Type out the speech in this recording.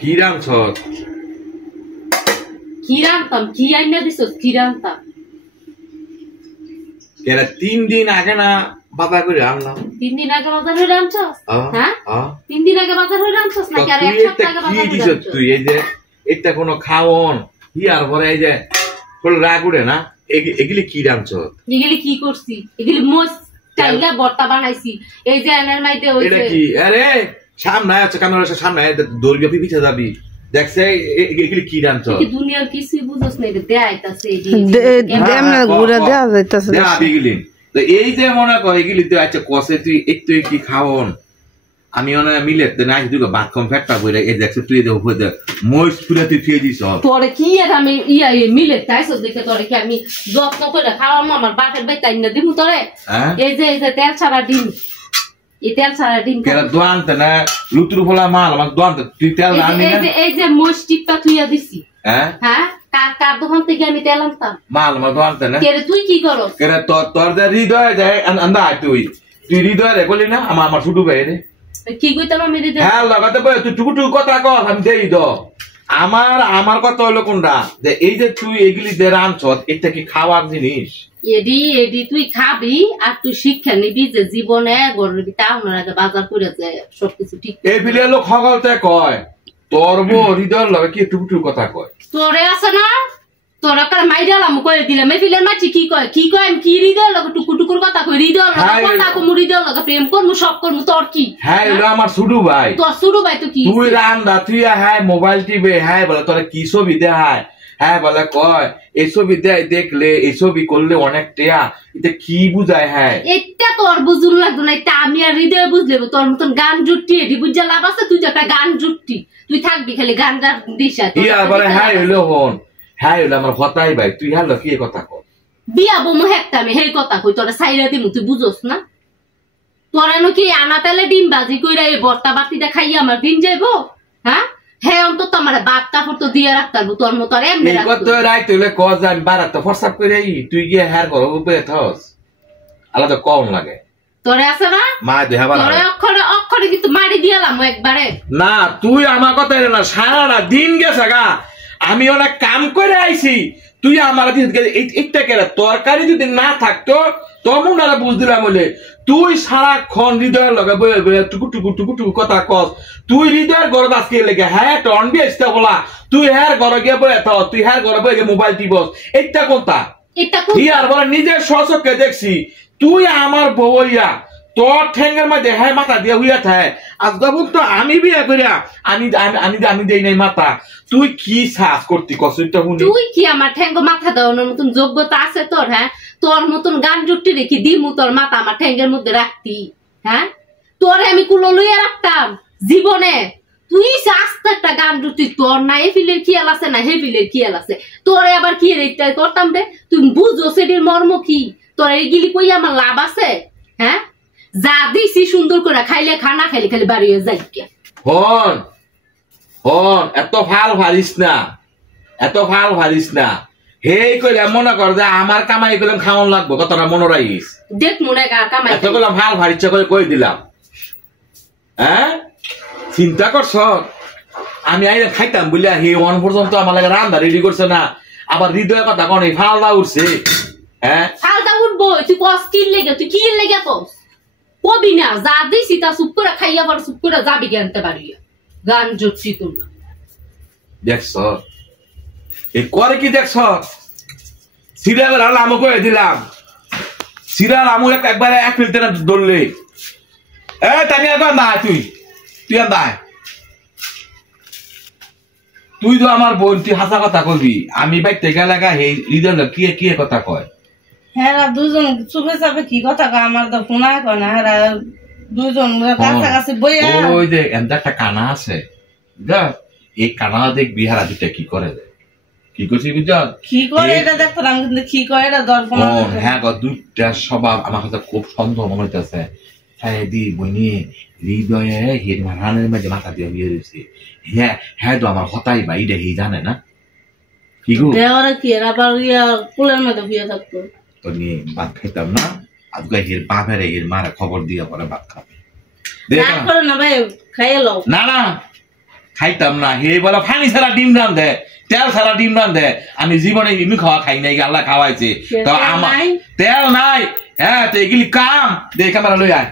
কিরাম ছট কিরামতাম কি আইনা দিছস কিরামতাম কেরা 3 দিন আগে না বাজার করে আনলাম 3 দিন আগে বাজার হইরা আনছস হ্যাঁ 3 দিন আগে বাজার হইরা আনছস নাকি আর এক সপ্তাহ আগে বাজার হইরা আনছস তুই এই যে এটা কোনো খাওন হিয়ার পরে এই যে ফুল রাগ উড়ে না এগুলি কিরাম ছট এগুলি কি করছি এগুলি মোস চাইলা বর্তা বানাইছি এই যে এনের মাইতে হইছে এটা কি আরে সামনে আছে ক্যামেরার সামনে দৌড়বি পিছে যাবি দেখছে এগুলি কিরাম ছট কি দুনিয়ার কিছু বুঝছস না এটা দেখাইতাছে দেমনা গুড়া দেয়া যাইতাছে দেয়া বিগলি তো এই যে মনে কর এগুলি তো আচ্ছা কসে তুই একটু কি খাওন আমি অনে মিলে না দুটো বাথরুম ফ্যাক্টর কইরা এই দেখছ তুই দেখো কই দে মইস পুরা তুই ফিয়ে দিছ তোরে কি আর আমি মিলে তাইছস দেখে তোরে কি আমি যত্ন করে খাওয়াম আমার বাপের বাই তাই না দিমু তোরে এই যে তেল ছাড়া ডিম এই তেল ছাড়া ডিম কেরা দোয়ানতে না লুতুর ফলা মাল আমার দোয়ানতে তুই তেল আনি না এই যে মইস টিপটা তুইয়া দিছি হ্যাঁ কার দোকান থেকে আমি তেল আনতাম মাল আমার দোয়ানতে না কেরে তুই কি করস কেরা তোর যে হৃদয় যায় আন্দা তুই হৃদয় রে বলি না আমার ছোট ভাই রে কি কইতাম আমি দিতে হ্যাঁ লাগাতে বই তুই টুকু টুকু কথা কর আমি দেই দ আমার কথা হলো কোনটা যে এই যে তুই এগুলি দে রানছত এটা কি খাওয়ার জিনিস এডি তুই খাবি আর তুই শিক্ষা নিবি যে জীবনে গরবি টাউনের আগে বাজার করে যায় সবকিছু ঠিক এই বিলে লোক হগলতে কয় তোর হৃদয়ের লগে কি টুকু টুকু কথা কয় তোরে আছে না তোরা কার মাইরালাম কই দিলাম এই ফিলের মাছি কি কয় আমি কি হৃদয়ের লগে টুকু টুকুর কথা কই হৃদয়ের লগে কথা কই হৃদয়ের লগে প্রেম করমু সব করমু তোর কি হ্যাঁ এলো আমার ছোট ভাই তোর ছোট ভাই তো কি তুই রান্দা তুই হ্যাঁ মোবাইল টিপে হ্যাঁ বলে তোরা কি ছবি দেখায় হ্যাঁ বলে কয় এই ছবি দেখলে এই ছবি করলে অনেক টেয়া এটা কি বুঝায় হ্যাঁ এটা তোর বুঝুন লাগতো না এটা আমি আর হৃদয়ে বুঝলে তোর মতন গান জুটটি এটি বুঝা লাভ আছে তুই তো একটা গান জুটটি তুই থাকবি খালি গান গান দিশা বলে হ্যাঁ হইলো হন হ্যাঁ হইলো আমার হতাই ভাই তুই হ্যাঁ কি কথা কর বিয়া বমু হেকটা আমি সেই কথা কই তোরা সাইরা দিমু তুই বুঝোস না তোরা নাকি আনা তেলে ডিম বাজি কইরা এই বর্তা বাটিটা খাইয়া আমার দিন যাইবো হ্যাঁ হ্যাঁ অন্তত আমার বাপ কাপড় তো দিয়ে রাখতে পারবো তোর মতো আর এমনি রাখতো রাইত হইলে কজ আমি বারাত ফরসাপ করে তুই গিয়ে হ্যার করো উপরে থস আলাদা কম লাগে তোরে আছে না মা দেহাবা তোরে অক্ষরে কিন্তু মারি দিয়ালাম একবারে না তুই আমার কথা না সারা দিন গেছে গা আমি অনেক কাম করে আইছি তুই আমার একটা কেন তরকারি যদি না থাকতো তখন আর বুঝ দিলাম বলে তুই সারাক্ষণ হৃদয়ের লগে বয়ে টুকু টুকু টুকু টুকু কথা কস তুই হৃদয়ের ঘর আজকে লেগে হ্যাঁ টন বিয়েছতে বলা তুই হ্যাঁ ঘরে গিয়ে বয়ে তুই হ্যাঁ ঘরে বয়ে মোবাইল টিপস এটা কোনটা আর বলে নিজের সচককে দেখছি তুই আমার বউইয়া তোর ঠেঙ্গের মধ্যে হ্যাঁ মাথা দিয়ে হইয়া থাকে আজকাল তো আমি বিয়ে করিয়া আমি দেই নাই মাথা তুই কি সাজ করতি কসুইটা শুনি তুই কি আমার ঠেঙ্গ মাথা দেওয়ানোর মতন যোগ্যতা আছে তোর হ্যাঁ তোর মতন গান জুটি রেখে দিমু তোর মাথা আমার ঠেঙ্গের মধ্যে রাখতি হ্যাঁ তোরে আমি কুলো লইয়া রাখতাম জীবনে তুই আস্তে একটা গান জুটি তোর না এই ফিলের খেয়াল আছে না হে ফিলের খেয়াল আছে তোরে আবার কি রেখতে করতাম রে তুই বুঝো সেটির মর্ম কি তোর এইগুলি কই আমার লাভ আছে হ্যাঁ যা দিছি সুন্দর করে খাইলে খানা খাইলে খালি বাড়ি যাই হন এত ভাল ভারিস না হেই কইলে মনে কর যে আমার কামাই করলাম খাওয়ান লাগবো কতটা মনে রাখিস দেখ মনে কামাই এত করলাম ভাল ভারিচ্ছা করে কই দিলাম হ্যাঁ চিন্তা করছ আমি আইলে খাইতাম বলিয়া হে ওয়ান পর্যন্ত আমার লাগে রান্না রেডি করছে না আবার হৃদয়ের কথা কোন ফালদা উঠছে হ্যাঁ ফালদা উঠবো তুই কস কি লেগে তুই কি লেগে তো কবি না যা দিছি তা চুপ করে খাইয়া পর চুপ করে যাবি জানতে পারি গান জুটছি তো না দেখছ এই করে কি দেখছ সিরিয়াল আমু করে দিলাম সিরিয়াল আমু একবারে 1 মিনিটে না ধরলে তাই একবার না তুই আয় তুই তো আমার বোন তুই হাসা কথা কবি আমি বাইতে গেলে হৃদয় কি কথা কয় হ্যাঁ দুজন চুপে চাপে কি কথা কয় আমার তো শোনা কয় না হ্যাঁ দুজন কাছাকাছি বইয়া ওই যে এমন একটা কানা আছে এই কানা দেখ বিহারা দিতে কি করে কি করছি বুঝছ কি করে এটা দেখতাম কিন্তু কি করে এটা দর্পণ হ্যাঁ গো দুইটা স্বভাব আমার কাছে খুব সন্দেহ মনে হইতেছে হ্যাঁ দি বইনি হৃদয়ে হির মারানের মধ্যে মাথা দিয়ে বিয়ে দিয়েছে হ্যাঁ তো আমার হতাই বা এটা হি জানে না কি গো দেওয়ারে কি এরা আবার কুলের মধ্যে বিয়ে থাকতো তো নিয়ে ভাত খাইতাম না আজকে হির বাপের হির মারা খবর দিয়ে পরে ভাত খাবে না ভাই খাইয়ে লও না খাইতাম না হে বলে পানি ছাড়া ডিম রান্ধে তেল ছাড়া ডিম রান্ধে আমি জীবনে এমনি খাওয়া খাই নাই আল্লাহ খাওয়াইছে তো আমার তেল নাই হ্যাঁ তো এগুলি কাম দেখে ক্যামেরা লই আয়